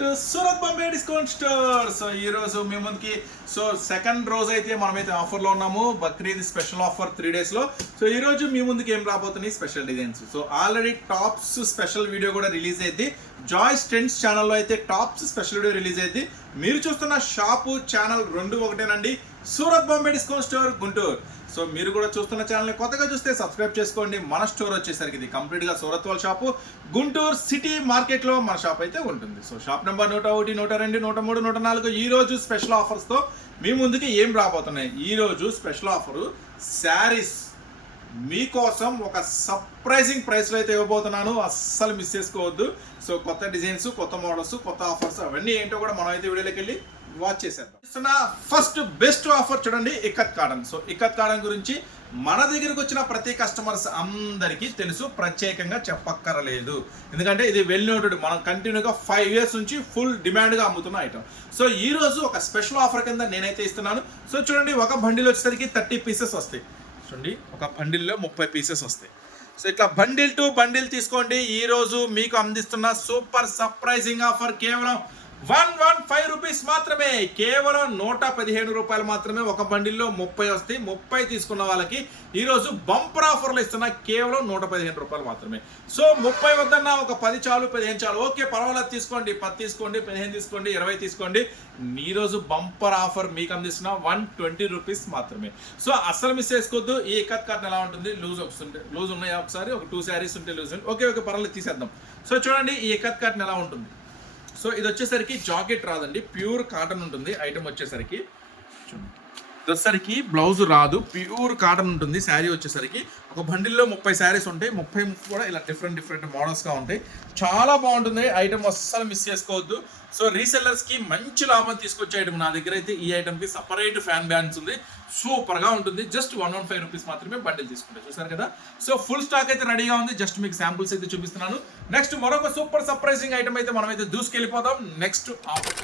To Surat Bombay discount store. So ఈ రోజు మీ ముందుకి సో సెకండ్ రోజు అయితే మనమైతే ఆఫర్లో ఉన్నాము. బక్రీద్ స్పెషల్ ఆఫర్ త్రీ డేస్లో సో ఈ రోజు మీ ముందుకి ఏం రాబోతున్నాయి special designs? So already tops special video కూడా రిలీజ్ అయింది జాయ్స్ ట్రెండ్స్ ఛానల్లో అయితే టాప్స్ స్పెషల్ వీడియో రిలీజ్ అయింది మీరు చూస్తున్న షాపు ఛానల్ రెండు ఒకటేనండి. Surat Bombay discount store Guntur. So మీరు కూడా చూస్తున్న ఛానల్ని కొత్తగా చూస్తే సబ్స్క్రైబ్ చేసుకోండి. మన స్టోర్ వచ్చేసరికి ఇది కంప్లీట్గా సూరత్ వాళ్ళ షాపు. గుంటూరు సిటీ మార్కెట్లో మన షాప్ అయితే ఉంటుంది. సో షాప్ నెంబర్ నూట ఒకటి నూట రెండు నూట మూడు నూట నాలుగు ఈ రోజు స్పెషల్ ఆఫర్స్తో మీ ముందుకి ఏం రాబోతున్నాయి? ఈ రోజు స్పెషల్ ఆఫరు శారీస్. మీకోసం ఒక సర్ప్రైజింగ్ ప్రైస్లో అయితే ఇవ్వబోతున్నాను. అస్సలు మిస్ చేసుకోవద్దు. సో కొత్త డిజైన్స్ కొత్త మోడల్స్ కొత్త ఆఫర్స్ అవన్నీ ఏంటో కూడా మనం అయితే వీడియోలోకి వెళ్ళి వాచ్ చేసేద్దాం. ఫస్ట్ బెస్ట్ ఆఫర్ చూడండి ikat cotton so ikat cotton గురించి మన దగ్గరకు వచ్చిన ప్రతి కస్టమర్స్ అందరికీ తెలుసు ప్రత్యేకంగా చెప్పక్కరలేదు. ఎందుకంటే ఇది వెల్ నోటెడ్ మనం కంటిన్యూగా ఫైవ్ ఇయర్స్ నుంచి ఫుల్ డిమాండ్గా అమ్ముతున్న ఐటమ్ సో ఈ రోజు ఒక స్పెషల్ ఆఫర్ కింద నేనైతే ఇస్తున్నాను. సో చూడండి ఒక బండిల్ వచ్చేసరికి థర్టీ పీసెస్ వస్తాయి. చూడండి ఒక బండిల్లో ముప్పై పీసెస్ వస్తాయి. సో ఇట్లా బండిల్ టు బండిల్ తీసుకోండి. ఈ రోజు మీకు అందిస్తున్న సూపర్ సర్ప్రైజింగ్ ఆఫర్ కేవలం వన్ వన్ ఫైవ్ రూపీస్ మాత్రమే. కేవలం నూట పదిహేను రూపాయలు మాత్రమే ఒక బండిల్లో ముప్పై వస్తాయి. ముప్పై తీసుకున్న వాళ్ళకి ఈరోజు బంపర్ ఆఫర్లు ఇస్తున్న కేవలం నూట పదిహేను రూపాయలు మాత్రమే. సో ముప్పై వద్దన్న ఒక పది చాలు పదిహేను చాలు. ఓకే పర్వాలేదు తీసుకోండి. పది తీసుకోండి పదిహేను తీసుకోండి ఇరవై తీసుకోండి. ఈ రోజు బంపర్ ఆఫర్ మీకు అందిస్తున్న వన్ ట్వంటీ రూపీస్ మాత్రమే. సో అస్సలు మిస్ చేసుకోవద్దు. ఈ ఎక్కత్ కార్ట్ ఎలా ఉంటుంది? లూజ్ వస్తుంటే లూజ్ ఉన్నాయా ఒకసారి. ఒక టూ శారీస్ ఉంటే లూజ్ ఓకే ఓకే పర్వాలేదు తీసేద్దాం. సో చూడండి ఈ ఎక్కత్ కార్ట్ ఎలా ఉంటుంది. సో ఇది వచ్చేసరికి జాకెట్ రాదండి. ప్యూర్ కాటన్ ఉంటుంది. ఐటమ్ వచ్చేసరికి. చూడండి. వచ్చేసరికి బ్లౌజ్ రాదు ప్యూర్ కాటన్ ఉంటుంది శారీ వచ్చేసరికి. ఒక బండిల్లో ముప్పై శారీస్ ఉంటాయి ముప్పై కూడా ఇలా డిఫరెంట్ డిఫరెంట్ మోడల్స్గా ఉంటాయి. చాలా బాగుంటుంది ఐటమ్ అస్సలు మిస్ చేసుకోవద్దు. సో రీసెల్లర్స్కి మంచి లాభం తీసుకొచ్చే ఐటమ్ నా దగ్గర అయితే ఈ ఐటమ్కి సపరేట్ ఫ్యాన్ బ్యాన్స్ ఉంది. సూపర్గా ఉంటుంది. Just one one five rupees మాత్రమే బండిల్ తీసుకుంటే చూసారు కదా? సో ఫుల్ స్టాక్ అయితే రెడీగా ఉంది. జస్ట్ మీకు శాంపుల్స్ అయితే చూపిస్తున్నాను. నెక్స్ట్ మరొక సూపర్ సర్ప్రైజింగ్ ఐటమ్ అయితే మనం అయితే దూసుకెళ్ళిపోదాం నెక్స్ట్ ఆఫర్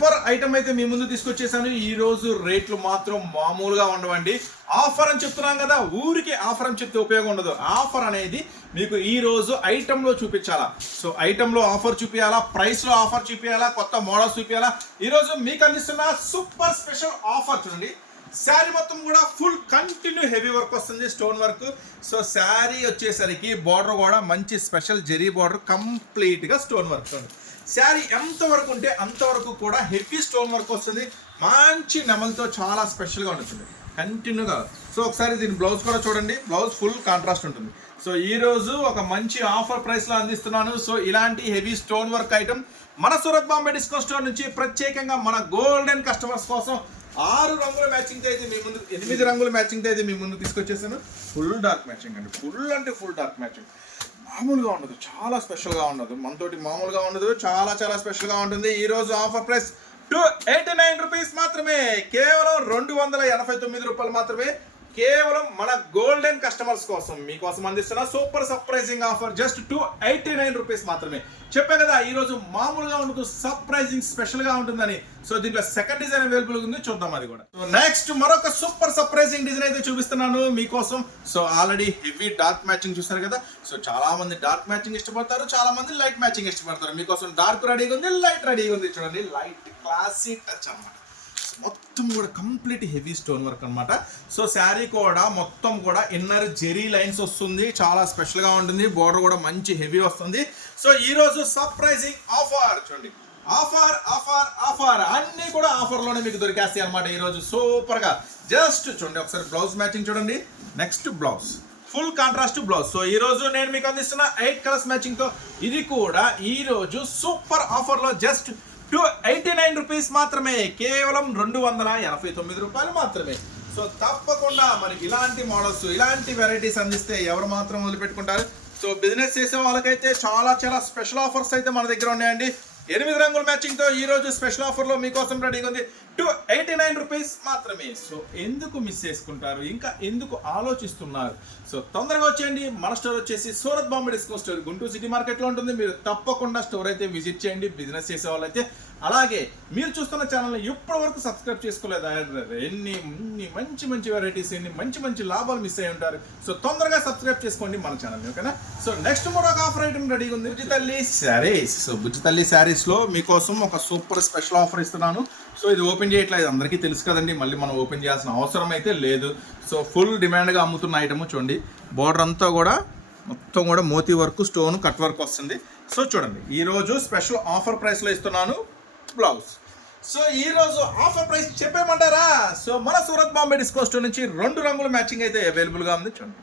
సూపర్ ఐటమ్ అయితే మీ ముందు తీసుకొచ్చేసాను. ఈ రోజు రేట్లు మాత్రం మామూలుగా ఉండవండి. ఆఫర్ అని చెప్తున్నాం కదా ఊరికి ఆఫర్ అని చెప్తే ఉపయోగం ఉండదు. ఆఫర్ అనేది మీకు ఈ రోజు ఐటమ్లో చూపించాలా. సో ఐటమ్లో ఆఫర్ చూపించాలా ప్రైస్లో ఆఫర్ చూపించాలా కొత్త మోడల్స్ చూపించాలా ఈ రోజు మీకు అందిస్తున్న సూపర్ స్పెషల్ ఆఫర్ చూడండి. శారీ మొత్తం కూడా ఫుల్ కంటిన్యూ హెవీ వర్క్ వస్తుంది స్టోన్ వర్క్. సో శారీ వచ్చేసరికి బార్డర్ కూడా మంచి స్పెషల్ జెరీ బార్డర్ కంప్లీట్గా స్టోన్ వర్క్ ఉంది శారీ ఎంత వరకు ఉంటే అంతవరకు కూడా హెవీ స్టోన్ వర్క్ వస్తుంది. మంచి నెమలతో చాలా స్పెషల్గా ఉంటుంది కంటిన్యూగా. సో ఒకసారి దీని బ్లౌజ్ కూడా చూడండి. బ్లౌజ్ ఫుల్ కాంట్రాస్ట్ ఉంటుంది. సో ఈ రోజు ఒక మంచి ఆఫర్ ప్రైస్లో అందిస్తున్నాను. సో ఇలాంటి హెవీ స్టోన్ వర్క్ ఐటమ్ మన సూరత్ బాంబే డిస్కౌంట్ స్టోర్ నుంచి ప్రత్యేకంగా మన గోల్డెన్ కస్టమర్స్ కోసం ఆరు రంగుల మ్యాచింగ్ అయితే మీ ముందు ఎనిమిది రంగుల మ్యాచింగ్ అయితే మీ ముందు తీసుకొచ్చేసాను. ఫుల్ డార్క్ మ్యాచింగ్ అండి. ఫుల్ అంటే ఫుల్ డార్క్ మ్యాచింగ్. మామూలుగా ఉండదు. చాలా స్పెషల్గా ఉండదు. మనతోటి మామూలుగా ఉండదు. చాలా చాలా స్పెషల్గా ఉంటుంది. ఈరోజు offer price two eighty nine rupees మాత్రమే. కేవలం రెండు వందల ఎనభై తొమ్మిది రూపాయలు మాత్రమే. కేవలం మన గోల్డెన్ కస్టమర్స్ కోసం మీకోసం అందిస్తున్న super surprising offer just two eighty nine rupees మాత్రమే. చెప్పే కదా ఈరోజు మామూలుగా ఉంటుంది సర్ప్రైజింగ్ స్పెషల్గా ఉంటుందని. సో దీంట్లో సెకండ్ డిజైన్ అవైలబుల్ ఉంది చూద్దాం అది కూడా. సో నెక్స్ట్ మరొక సూపర్ సర్ప్రైజింగ్ డిజైన్ అయితే చూపిస్తున్నాను మీకోసం. So already heavy dark matching చూస్తారు కదా. సో చాలా మంది డార్క్ మ్యాచింగ్ ఇష్టపడతారు చాలా మంది లైట్ మ్యాచింగ్ ఇష్టపడతారు. మీకోసం డార్క్ రెడీగా ఉంది లైట్ రెడీగా ఉంది. చూడండి లైట్ క్లాసిక్ టచ్ అన్నమాట. మొత్తం కూడా కంప్లీట్ హెవీ స్టోన్ వర్క్ అనమాట సో శారీ కూడా మొత్తం కూడా ఇన్నర్ జెరీ లైన్స్ వస్తుంది. చాలా స్పెషల్గా ఉంటుంది. బోర్డర్ కూడా మంచి హెవీ వస్తుంది. సో ఈ రోజు సర్ప్రైజింగ్ ఆఫర్ చూడండి. Offer offer offer. అన్నీ కూడా ఆఫర్లోనే మీకు దొరికేస్తాయి అనమాట ఈరోజు సూపర్గా జస్ట్ చూడండి ఒకసారి బ్లౌజ్ మ్యాచింగ్ చూడండి. Next blouse full contrast blouse so ఈ రోజు నేను మీకు అందిస్తున్న ఎయిట్ కలర్స్ మ్యాచింగ్తో ఇది కూడా ఈ రోజు సూపర్ ఆఫర్లో just two eighty nine rupees మాత్రమే. కేవలం రెండు వందల ఎనభై తొమ్మిది రూపాయలు మాత్రమే. సో తప్పకుండా మనకి ఇలాంటి మోడల్స్ ఇలాంటి వెరైటీస్ అందిస్తే ఎవరు మాత్రం వదిలిపెట్టుకుంటారు? సో బిజినెస్ చేసే వాళ్ళకైతే చాలా చాలా స్పెషల్ ఆఫర్స్ అయితే మన దగ్గర ఉన్నాయండి. ఎనిమిది రంగుల మ్యాచింగ్తో ఈరోజు స్పెషల్ ఆఫర్లో మీకోసం రెడీగా ఉంది. టు ఎయిటీ నైన్ రూపీస్ మాత్రమే. సో ఎందుకు మిస్ చేసుకుంటారు? ఇంకా ఎందుకు ఆలోచిస్తున్నారు? సో తొందరగా వచ్చేయండి. మన స్టోర్ వచ్చేసి Surat Bombay discount store. Guntur city మార్కెట్లో ఉంటుంది. మీరు తప్పకుండా స్టోర్ అయితే విజిట్ చేయండి. బిజినెస్ చేసే వాళ్ళైతే అలాగే మీరు చూస్తున్న ఛానల్ని ఇప్పటి వరకు సబ్స్క్రైబ్ చేసుకోలేదు. ఎన్ని ఎన్ని మంచి మంచి వెరైటీస్ ఎన్ని మంచి మంచి లాభాలు మిస్ అయి ఉంటారు. సో తొందరగా సబ్స్క్రైబ్ చేసుకోండి మన ఛానల్ ఓకేనా? సో నెక్స్ట్ మరొక ఆఫర్ ఐటమ్ రెడీగా ఉంది. బుజ్జితల్లి శారీస్. సో బుజ్జితల్లి శారీస్లో మీకోసం ఒక సూపర్ స్పెషల్ ఆఫర్ ఇస్తున్నాను. సో ఇది ఓపెన్ చేయట్లేదు. అందరికీ తెలుసు కదండి మళ్ళీ మనం ఓపెన్ చేయాల్సిన అవసరం అయితే లేదు. సో ఫుల్ డిమాండ్గా అమ్ముతున్న ఐటమ్ చూడండి. బార్డర్ అంతా కూడా మొత్తం కూడా moti work stone cut work వస్తుంది. సో చూడండి ఈరోజు స్పెషల్ ఆఫర్ ప్రైస్లో ఇస్తున్నాను బ్లౌజ్. సో ఈ రోజు ఆఫర్ ప్రైస్ చెప్పేమంటారా సో మన సూరత్ బాంబే డిస్కౌంట్ స్టోర్ నుంచి రెండు రంగుల మ్యాచింగ్ అయితే అవైలబుల్గా ఉంది చూడండి.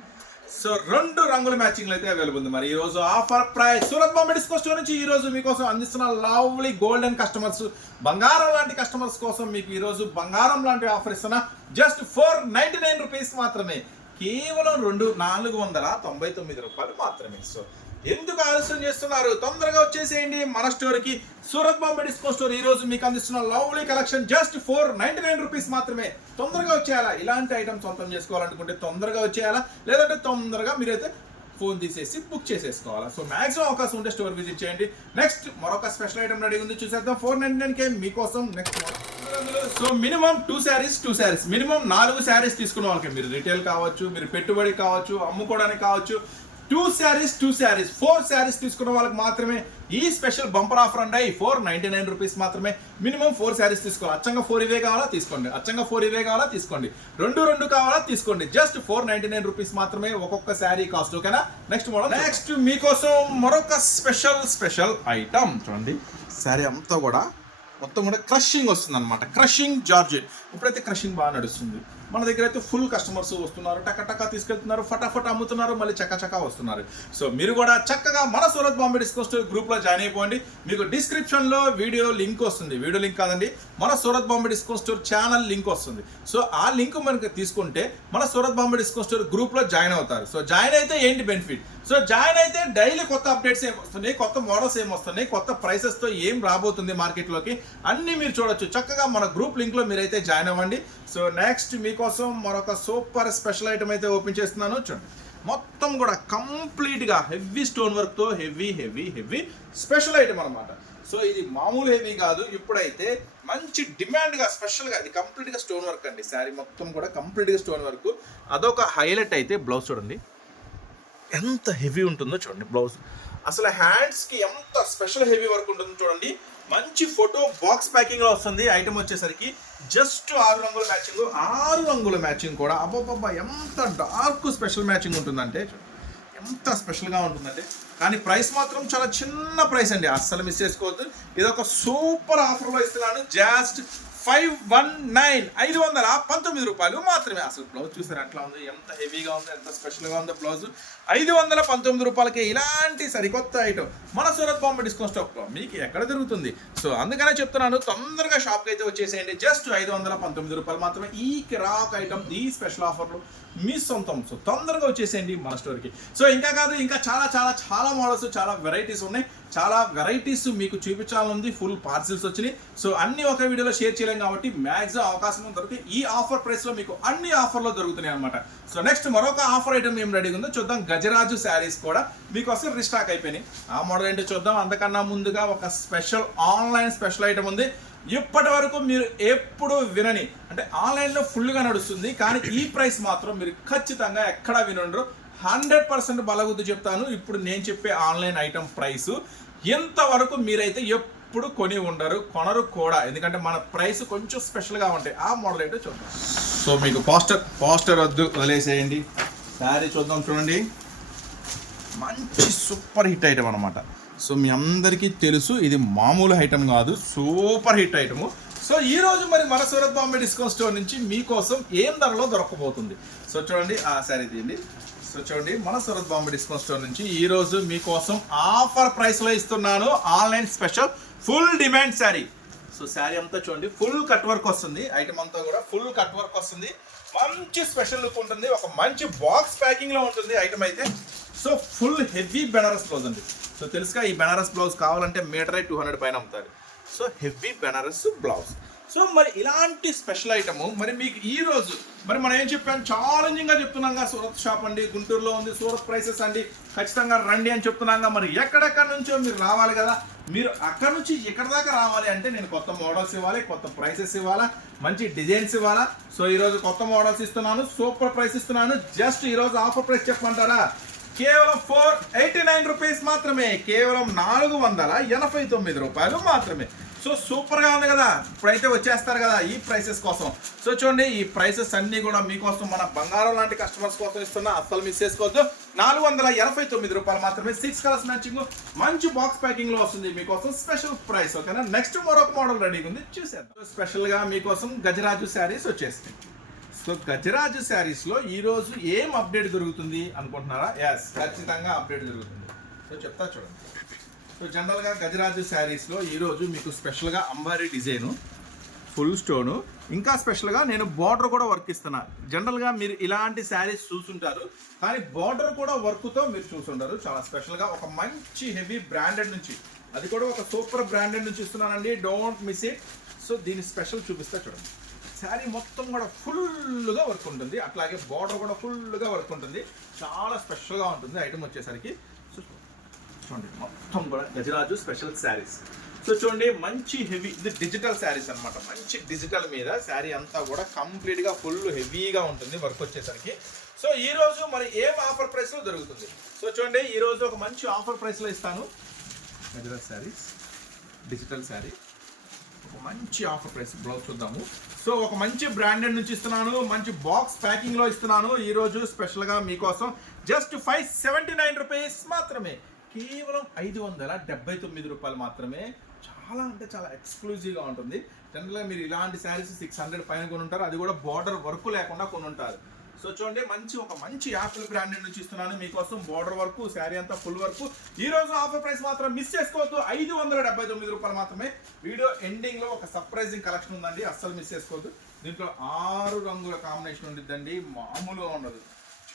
సో రెండు రంగుల మ్యాచింగ్లు అయితే అవైలబుల్ ఉంది. మరి ఈ రోజు offer price Surat Bombay discount store నుంచి ఈరోజు మీకోసం అందిస్తున్న లవ్లీ గోల్డెన్ కస్టమర్స్ బంగారం లాంటి కస్టమర్స్ కోసం మీకు ఈరోజు బంగారం లాంటి ఆఫర్ ఇస్తున్నా just four ninety nine rupees మాత్రమే. కేవలం రెండు నాలుగు వందల తొంభై తొమ్మిది రూపాయలు మాత్రమే. సో ఎందుకు ఆలస్యం చేస్తున్నారు? తొందరగా వచ్చేసేయండి. మన స్టోర్కి సూరత్ బాంబే డిస్కో స్టోర్ ఈ రోజు మీకు అందిస్తున్న lovely collection just four ninety nine rupees మాత్రమే. తొందరగా వచ్చేయాలా? ఇలాంటి ఐటమ్ సొంతం చేసుకోవాలనుకుంటే తొందరగా వచ్చేయాలా? లేదంటే తొందరగా మీరైతే ఫోన్ తీసేసి బుక్ చేసేసుకోవాలా? సో మాక్సిమం అవకాశం ఉంటే స్టోర్ విజిట్ చేయండి. నెక్స్ట్ మరొక స్పెషల్ ఐటమ్ రెడీ ఉంది. చూసేద్దాం. ఫోర్ నైన్టీ నైన్ కే మీకోసం next so minimum two saris two saris. Minimum నాలుగు శారీస్ తీసుకున్న వాళ్ళకి మీరు రిటైల్ కావచ్చు మీరు పెట్టుబడి కావచ్చు అమ్ముకోవడానికి కావచ్చు. Two saris two saris four saris తీసుకున్న వాళ్ళకి మాత్రమే ఈ స్పెషల్ బంపర్ ఆఫర్ అండి. ఫోర్ నైన్టీ నైన్ రూపీస్ మాత్రమే మినిమం ఫోర్ శారీస్ తీసుకోవాలి. అచ్చంగా ఫోర్ ఇవే కావాలా? తీసుకోండి. అచ్చంగా ఫోర్ ఇవే కావాలా? తీసుకోండి. రెండు రెండు కావాలా? తీసుకోండి. Just four ninety nine rupees మాత్రమే ఒక్కొక్క శారీ కాస్ట్ ఓకేనా నెక్స్ట్ మోడల్ నెక్స్ట్ మీకోసం మరొక స్పెషల్ స్పెషల్ ఐటమ్ చూడండి. శారీ అంతా కూడా మొత్తం కూడా క్రషింగ్ వస్తుంది అనమాట క్రషింగ్ జార్జెట్ ఇప్పుడైతే క్రషింగ్ బాగా నడుస్తుంది. మన దగ్గర అయితే ఫుల్ కస్టమర్స్ వస్తున్నారు టక తీసుకెళ్తున్నారు ఫటాఫట్ అమ్ముతున్నారు మళ్ళీ చక్క చక్క వస్తున్నారు. సో మీరు కూడా చక్కగా మన సూరత్ బాంబే డిస్కౌంట్ స్టోర్ గ్రూప్లో జాయిన్ అయిపోండి. మీకు డిస్క్రిప్షన్లో వీడియో లింక్ వస్తుంది. వీడియో లింక్ కాదండి మన Surat Bombay discount store channel link వస్తుంది. సో ఆ లింక్ మనకి తీసుకుంటే మన సూరత్ బాంబే డిస్కౌంట్ స్టోర్ గ్రూప్లో జాయిన్ అవుతారు. సో జాయిన్ అయితే ఏంటి బెనిఫిట్ సో జాయిన్ అయితే డైలీ కొత్త అప్డేట్స్ ఏం వస్తున్నాయి కొత్త మోడల్స్ ఏం వస్తున్నాయి కొత్త ప్రైసెస్తో ఏం రాబోతుంది మార్కెట్లోకి అన్ని మీరు చూడొచ్చు. చక్కగా మన గ్రూప్ లింక్లో మీరు మీరైతే జాయిన్ అవ్వండి. సో నెక్స్ట్ మీకోసం మరొక సూపర్ స్పెషల్ ఐటమ్ అయితే ఓపెన్ చేస్తున్నాను. చూడండి. మొత్తం కూడా కంప్లీట్గా హెవీ స్టోన్ వర్క్తో heavy heavy heavy special item అనమాట సో ఇది మామూలు హెవీ కాదు. ఇప్పుడైతే మంచి డిమాండ్గా స్పెషల్గా ఇది కంప్లీట్గా స్టోన్ వర్క్ అండి. శారీ మొత్తం కూడా కంప్లీట్గా స్టోన్ వర్క్ అదొక హైలైట్ అయితే బ్లౌజ్ చూడండి. ఎంత హెవీ ఉంటుందో చూడండి బ్లౌజ్. అసలు హ్యాండ్స్కి ఎంత స్పెషల్ హెవీ వర్క్ ఉంటుందో చూడండి. మంచి ఫోటో బాక్స్ ప్యాకింగ్లో వస్తుంది. ఐటమ్ వచ్చేసరికి జస్ట్ ఆరు రంగుల మ్యాచింగ్ ఆరు రంగుల మ్యాచింగ్ కూడా. అబ్బాబ్బా ఎంత డార్క్ స్పెషల్ మ్యాచింగ్ ఉంటుందంటే చూడండి, ఎంత స్పెషల్గా ఉంటుందంటే. కానీ ప్రైస్ మాత్రం చాలా చిన్న ప్రైస్ అండి. అస్సలు మిస్ చేసుకోవద్దు. ఇది ఒక సూపర్ ఆఫర్లో ఇస్తున్నాను. జస్ట్ ఫైవ్ వన్ నైన్ ఐదు వందల పంతొమ్మిది రూపాయలు మాత్రమే. అసలు బ్లౌజ్ చూసారు అట్లా ఉంది. ఎంత హెవీగా ఉంది ఎంత స్పెషల్గా ఉందో బ్లౌజ్ ఐదు వందల పంతొమ్మిది రూపాయలకి ఇలాంటి సరికొత్త ఐటమ్ మన సూరత్ బాంబే డిస్కౌంట్ స్టాక్లో మీకు ఎక్కడ దొరుకుతుంది? సో అందుకనే చెప్తున్నాను తొందరగా షాప్కి అయితే వచ్చేసేయండి. జస్ట్ ఐదు వందల పంతొమ్మిది రూపాయలు మాత్రమే ఈ క్రాక్ ఐటమ్ ఈ స్పెషల్ ఆఫర్లో మీ సొంతం. సో తొందరగా వచ్చేసేయండి మన స్టోర్కి సో ఇంకా కాదు ఇంకా చాలా చాలా చాలా మోడల్స్ చాలా వెరైటీస్ ఉన్నాయి. చాలా వెరైటీస్ మీకు చూపించాలనుంది. ఫుల్ పార్సిల్స్ వచ్చినాయి. సో అన్ని ఒక వీడియోలో షేర్ చేయలేం కాబట్టి మ్యాక్సిమం అవకాశం దొరికి ఈ ఆఫర్ ప్రైస్లో మీకు అన్ని ఆఫర్లో దొరుకుతున్నాయి అనమాట సో నెక్స్ట్ మరొక ఆఫర్ ఐటమ్ ఏం రెడీగా ఉందో చూద్దాం. గజరాజు శారీస్ కూడా మీకు అసలు రిస్టాక్ అయిపోయినాయి. ఆ మోడల్ ఏంటో చూద్దాం. అంతకన్నా ముందుగా ఒక స్పెషల్ ఆన్లైన్ స్పెషల్ ఐటమ్ ఉంది. ఇప్పటి వరకు మీరు ఎప్పుడు వినని అంటే ఆన్లైన్లో ఫుల్గా నడుస్తుంది కానీ ఈ ప్రైస్ మాత్రం మీరు ఖచ్చితంగా ఎక్కడా వినుండరు? హండ్రెడ్ పర్సెంట్ బలగుద్దు చెప్తాను. ఇప్పుడు నేను చెప్పే ఆన్లైన్ ఐటమ్ ప్రైస్ ఎంతవరకు మీరైతే ఎప్పుడు కొని ఉండరు కొనరు కూడా. ఎందుకంటే మన ప్రైస్ కొంచెం స్పెషల్గా ఉంటాయి. ఆ మోడల్ ఏంటో చూద్దాం. సో మీకు పోస్టర్ పోస్టర్ వద్దు వదిలేసేయండి. శారీ చూద్దాం చూడండి. మంచి సూపర్ హిట్ ఐటమ్ అనమాట సో మీ అందరికీ తెలుసు ఇది మామూలు ఐటమ్ కాదు సూపర్ హిట్ ఐటము. సో ఈ రోజు మరి మన సూరత్ బాంబే డిస్కౌంట్ స్టోర్ నుంచి మీకోసం ఏం ధరలో దొరకబోతుంది? సో చూడండి ఆ శారీ తీయండి. సో చూడండి మన సూరత్ బాంబే డిస్కౌంట్ స్టోర్ నుంచి ఈ రోజు మీకోసం ఆఫర్ ప్రైస్లో ఇస్తున్నాను online special full demand sari. So sari అంతా చూడండి ఫుల్ కట్ వర్క్ వస్తుంది. ఐటమ్ అంతా కూడా ఫుల్ కట్ వర్క్ వస్తుంది. మంచి స్పెషల్ లుక్ ఉంటుంది. ఒక మంచి బాక్స్ ప్యాకింగ్లో ఉంటుంది ఐటమ్ అయితే. So full heavy Banaras blouse అండి. సో తెలుసుగా ఈ బెనారస్ బ్లౌజ్ కావాలంటే మీటర్ టూ హండ్రెడ్ పైన అమ్ముతారు. So heavy Banaras blouse. So మరి ఇలాంటి స్పెషల్ ఐటమ్ మరి మీకు ఈ రోజు మరి మనం ఏం చెప్పాం? ఛాలెంజింగ్గా చెప్తున్నాం సూరత్ షాప్ అండి గుంటూరులో ఉంది సూరత్ ప్రైసెస్ అండి ఖచ్చితంగా రండి అని చెప్తున్నాం మరి ఎక్కడెక్కడ నుంచో మీరు రావాలి కదా మీరు అక్కడ నుంచి ఇక్కడ దాకా రావాలి అంటే నేను కొత్త మోడల్స్ ఇవ్వాలి కొత్త ప్రైసెస్ ఇవ్వాలా మంచి డిజైన్స్ ఇవ్వాలా. సో ఈరోజు కొత్త మోడల్స్ ఇస్తున్నాను సూపర్ ప్రైస్ ఇస్తున్నాను జస్ట్ ఈరోజు ఆఫర్ ప్రైస్ చెప్పమంటారా? కేవలం ఫోర్ ఎయిటీ నైన్ రూపీస్ మాత్రమే కేవలం నాలుగు వందల ఎనభై తొమ్మిది రూపాయలు మాత్రమే. సో సూపర్గా ఉంది కదా. ఇప్పుడైతే వచ్చేస్తారు కదా ఈ ప్రైసెస్ కోసం. సో చూడండి ఈ ప్రైసెస్ అన్ని కూడా మీకోసం మన బంగారం లాంటి కస్టమర్స్ కోసం ఇస్తున్నా అస్సలు మిస్ చేసుకోవద్దు. నాలుగు వందల ఎనభై తొమ్మిది రూపాయలు మాత్రమే సిక్స్ కలర్స్ మ్యాచింగ్ మంచి బాక్స్ ప్యాకింగ్లో వస్తుంది మీకోసం స్పెషల్ ప్రైస్ ఓకేనా నెక్స్ట్ మరొక మోడల్ రెడీగా ఉంది చూసేద్దాం. స్పెషల్గా మీకోసం గజరాజు శారీస్ వచ్చేస్తాయి సో గజరాజు శారీస్లో ఈ రోజు ఏం అప్డేట్ దొరుకుతుంది అనుకుంటున్నారా? ఎస్ ఖచ్చితంగా అప్డేట్ దొరుకుతుంది. సో చెప్తా చూడండి. సో జనరల్గా గజరాజు శారీస్లో ఈరోజు మీకు స్పెషల్గా అంబారి అంబారీ ఫుల్ స్టోను ఇంకా స్పెషల్గా నేను బార్డర్ కూడా వర్క్ ఇస్తున్నా. జనరల్గా మీరు ఇలాంటి శారీస్ చూసుంటారు కానీ బార్డర్ కూడా వర్క్తో మీరు చూసుంటారు. చాలా స్పెషల్గా ఒక మంచి హెవీ బ్రాండెడ్ నుంచి అది కూడా ఒక సూపర్ బ్రాండెడ్ నుంచి ఇస్తున్నానండి డోంట్ మిస్ ఇట్. సో దీని స్పెషల్ చూపిస్తా చూడండి. శారీ మొత్తం కూడా ఫుల్గా వర్క్ ఉంటుంది అట్లాగే బార్డర్ కూడా ఫుల్గా వర్క్ ఉంటుంది. చాలా స్పెషల్గా ఉంటుంది ఐటమ్ వచ్చేసరికి. చూడండి మొత్తం కూడా గజరాజు స్పెషల్ శారీస్ సో చూడండి మంచి హెవీ ఇది డిజిటల్ శారీస్ అన్నమాట. మంచి డిజిటల్ మీద శారీ అంతా కూడా కంప్లీట్గా ఫుల్ హెవీగా ఉంటుంది వర్క్ వచ్చేసరికి. సో ఈ రోజు మరి ఏం ఆఫర్ ప్రైస్లో దొరుకుతుంది? సో చూడండి ఈరోజు ఒక మంచి ఆఫర్ ప్రైస్లో ఇస్తాను. గజరాజ్ శారీస్ డిజిటల్ శారీ ఒక మంచి ఆఫర్ ప్రైస్ బ్లౌజ్ చూద్దాము. సో ఒక మంచి బ్రాండెడ్ నుంచి ఇస్తున్నాను మంచి బాక్స్ ప్యాకింగ్లో ఇస్తున్నాను. ఈరోజు స్పెషల్గా మీకోసం just five seventy nine rupees మాత్రమే. కేవలం ఐదు వందల డెబ్బై తొమ్మిది రూపాయలు మాత్రమే చాలా అంటే చాలా ఎక్స్క్లూజివ్గా ఉంటుంది. జనరల్గా మీరు ఇలాంటి శారీస్ సిక్స్ హండ్రెడ్ పైన కొని ఉంటారు అది కూడా బార్డర్ వర్క్ లేకుండా కొని ఉంటారు సో చూడండి మంచి ఒక మంచి యాపిల్ బ్రాండెడ్ నుంచి ఇస్తున్నాను మీకోసం బార్డర్ వర్క్ శారీ అంతా ఫుల్ వర్క్ ఈ రోజు ఆఫర్ ప్రైస్ మాత్రం మిస్ చేసుకోవద్దు. ఐదు వందల డెబ్బై తొమ్మిది రూపాయలు మాత్రమే. వీడియో ఎండింగ్లో ఒక సర్ప్రైజింగ్ కలెక్షన్ ఉందండి. అస్సలు మిస్ చేసుకోవద్దు. దీంట్లో ఆరు రంగుల కాంబినేషన్ ఉండిద్దండి. మామూలుగా ఉండదు.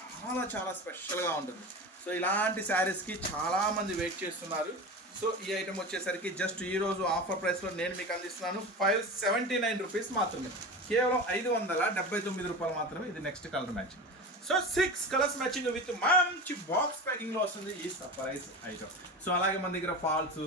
చాలా చాలా స్పెషల్గా ఉంటుంది. సో ఇలాంటి శారీస్కి చాలామంది వెయిట్ చేస్తున్నారు. సో ఈ ఐటమ్ వచ్చేసరికి జస్ట్ ఈ రోజు ఆఫర్ ప్రైస్లో నేను మీకు అందిస్తున్నాను. ఫైవ్ సెవెంటీ నైన్ రూపీస్ మాత్రమే. కేవలం ఐదు వందల డెబ్బై తొమ్మిది రూపాయలు మాత్రమే ఇది next colour matching. So six colours matching with మంచి బాక్స్ ప్యాకింగ్లో వస్తుంది ఈ సర్ప్రైజ్ ఐటమ్ సో అలాగే మన దగ్గర ఫాల్స్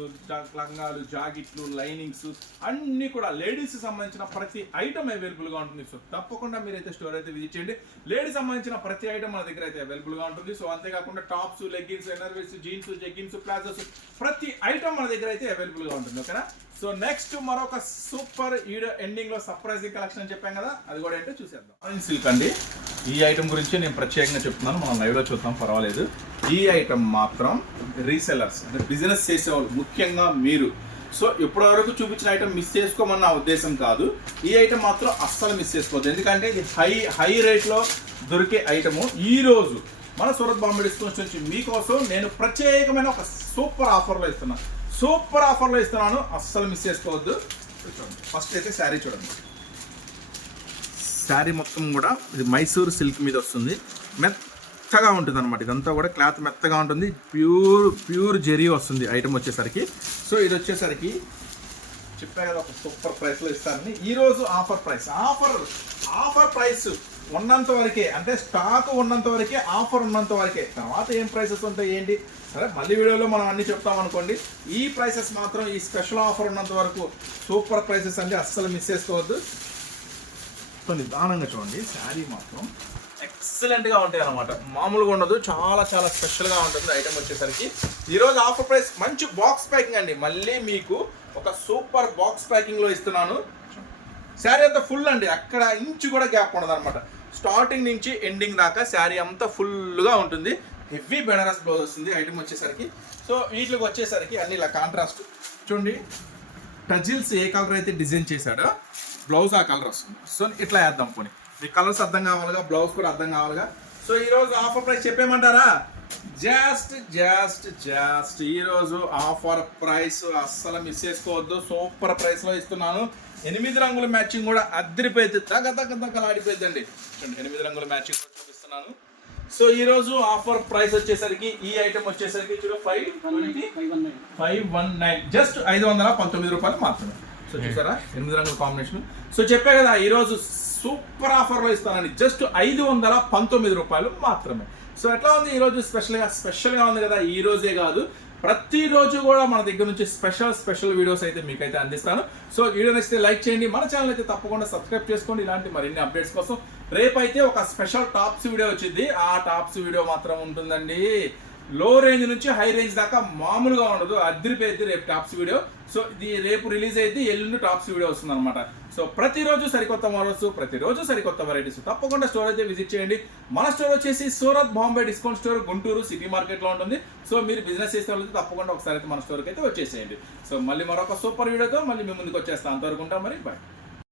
లంగాలు జాకెట్లు లైనింగ్స్ అన్ని కూడా లేడీస్ సంబంధించిన ప్రతి ఐటమ్ అవైలబుల్గా ఉంటుంది. సో తప్పకుండా మీరైతే స్టోర్ అయితే విజిట్ చేయండి. లేడీస్ సంబంధించిన ప్రతి ఐటమ్ మన దగ్గర అయితే అవైలబుల్గా ఉంటుంది. సో అంతేకాకుండా టాప్స్ లెగ్గిన్స్ ఎనర్వేస్ జీన్స్ జెగ్గిన్స్ ప్లాజోస్ ప్రతి ఐటమ్ మన దగ్గర అయితే అవైలబుల్గా ఉంటుంది. ఓకేనా సో నెక్స్ట్ మరొక సూపర్ వీడియో ఎండింగ్లో సర్ప్రైజింగ్ కలెక్షన్ చెప్పాం కదా అది కూడా ఏంటో చూసేద్దాం. సిల్క్ అండి. ఈ ఐటమ్ గురించి నేను ప్రత్యేకంగా చెప్తున్నాను. మనం లైవ్లో చూద్దాం పర్వాలేదు. ఈ ఐటమ్ మాత్రం రీసెలర్స్ అంటే బిజినెస్ చేసేవాళ్ళు ముఖ్యంగా మీరు. సో ఇప్పటి వరకు చూపించిన ఐటమ్ మిస్ చేసుకోమని నా ఉద్దేశం కాదు. ఈ ఐటమ్ మాత్రం అస్సలు మిస్ చేసుకోవద్దు. ఎందుకంటే ఇది హై హై రేట్లో దొరికే ఐటము ఈ రోజు మన సూరత్ బాంబే డిస్కౌంట్స్ నుంచి మీకోసం నేను ప్రత్యేకమైన ఒక సూపర్ ఆఫర్లో ఇస్తున్నాను సూపర్ ఆఫర్లో ఇస్తున్నాను. అస్సలు మిస్ చేసుకోవద్దు. ఫస్ట్ అయితే శారీ చూడండి. శారీ మొత్తం కూడా ఇది మైసూర్ సిల్క్ మీద వస్తుంది. మెత్తగా ఉంటుంది అనమాట ఇదంతా కూడా క్లాత్ మెత్తగా ఉంటుంది. ప్యూర్ ప్యూర్ జెరీ వస్తుంది ఐటమ్ వచ్చేసరికి. సో ఇది వచ్చేసరికి చెప్పా కదా ఒక సూపర్ ప్రైస్లో ఇస్తారని ఈరోజు offer price. Offer offer price ఉన్నంత వరకే అంటే స్టాక్ ఉన్నంత వరకే ఆఫర్ ఉన్నంత వరకే. తర్వాత ఏం ప్రైసెస్ ఉంటాయి ఏంటి? సరే మళ్ళీ వీడియోలో మనం అన్ని చెప్తాం అనుకోండి. ఈ ప్రైసెస్ మాత్రం ఈ స్పెషల్ ఆఫర్ ఉన్నంత వరకు సూపర్ ప్రైసెస్ అంటే అస్సలు మిస్ చేసుకోవద్దు. సో నిదానంగా చూడండి. శారీ మాత్రం ఎక్సలెంట్గా ఉంటాయి అనమాట మామూలుగా ఉండదు చాలా చాలా స్పెషల్గా ఉంటుంది ఐటమ్ వచ్చేసరికి. ఈ రోజు ఆఫర్ ప్రైస్ మంచి బాక్స్ ప్యాకింగ్ అండి. మళ్ళీ మీకు ఒక సూపర్ బాక్స్ ప్యాకింగ్లో ఇస్తున్నాను. శారీ అంతా ఫుల్ అండి. అక్కడ ఇంచు కూడా గ్యాప్ ఉండదు అనమాట స్టార్టింగ్ నుంచి ఎండింగ్ దాకా శారీ అంతా ఫుల్గా ఉంటుంది. హెవీ బెనారస్ బ్లౌజ్ వస్తుంది ఐటమ్ వచ్చేసరికి. సో వీటికి వచ్చేసరికి అన్ని ఇలా కాంట్రాస్ట్ చూడండి. టజిల్స్ ఏ కలర్ అయితే డిజైన్ చేశాడో. బ్లౌజ్ ఆ కలర్ వస్తుంది. సో ఇట్లా వేద్దాం పోనీ. మీ కలర్స్ అర్థం కావాలిగా బ్లౌజ్ కూడా అర్థం కావాలిగా. సో ఈరోజు ఆఫర్ ప్రైస్ చెప్పేమంటారా జస్ట్ జస్ట్ జస్ట్ ఈరోజు ఆఫర్ ప్రైస్ అస్సలు మిస్ చేసుకోవద్దు. సూపర్ ప్రైస్లో ఇస్తున్నాను. ఎనిమిది రంగుల మ్యాచింగ్ కూడా అద్దరిపోయింది తగ్గ తగ్గ తగ్గలాడిపోయిందండి చూడండి ఎనిమిది రంగుల మ్యాచింగ్ కూడా చూపిస్తున్నాను. సో ఈ రోజు ఆఫర్ ప్రైస్ వచ్చేసరికి ఈ ఐటమ్ వచ్చేసరికి చూడ five five one nine just ఐదు వందల పంతొమ్మిది రూపాయలు మాత్రమే. సో చూసారా? ఎనిమిది రంగుల కాంబినేషన్ సో చెప్పే కదా ఈరోజు సూపర్ ఆఫర్లో ఇస్తానని. జస్ట్ ఐదు వందల పంతొమ్మిది రూపాయలు మాత్రమే. సో ఎట్లా ఉంది ఈ రోజు స్పెషల్గా స్పెషల్గా ఉంది కదా ఈ రోజే కాదు. ప్రతిరోజు కూడా మన దగ్గర నుంచి స్పెషల్ స్పెషల్ వీడియోస్ అయితే మీకైతే అందిస్తాను. సో వీడియో నచ్చితే లైక్ చేయండి. మన ఛానల్ అయితే తప్పకుండా సబ్స్క్రైబ్ చేసుకోండి. ఇలాంటి మరిన్ని అప్డేట్స్ కోసం రేపైతే ఒక స్పెషల్ టాప్స్ వీడియో వచ్చింది. ఆ టాప్స్ వీడియో మాత్రం ఉంటుందండి. లో రేంజ్ నుంచి హై రేంజ్ దాకా మామూలుగా ఉండదు. అద్దరిపోయింది రేపు టాప్స్ వీడియో సో ఇది రేపు రిలీజ్ అయితే ఎల్లుండి టాప్స్ వీడియో వస్తుంది అనమాట సో ప్రతిరోజు సరికొత్త మోడల్స్ ప్రతిరోజు సరికొత్త వెరైటీస్ తప్పకుండా స్టోర్ అయితే విజిట్ చేయండి. మన స్టోర్ వచ్చేసి Surat Bombay discount store Guntur city మార్కెట్లో ఉంటుంది. సో మీరు బిజినెస్ చేసే వాళ్ళకి తప్పకుండా ఒకసారి అయితే మన స్టోర్కి అయితే వచ్చేసేయండి. సో మళ్ళీ మరొక సూపర్ వీడియోతో మళ్ళీ మీ ముందుకు వచ్చేస్తాను అంతవరకు ఉంటాం మరి. బాయ్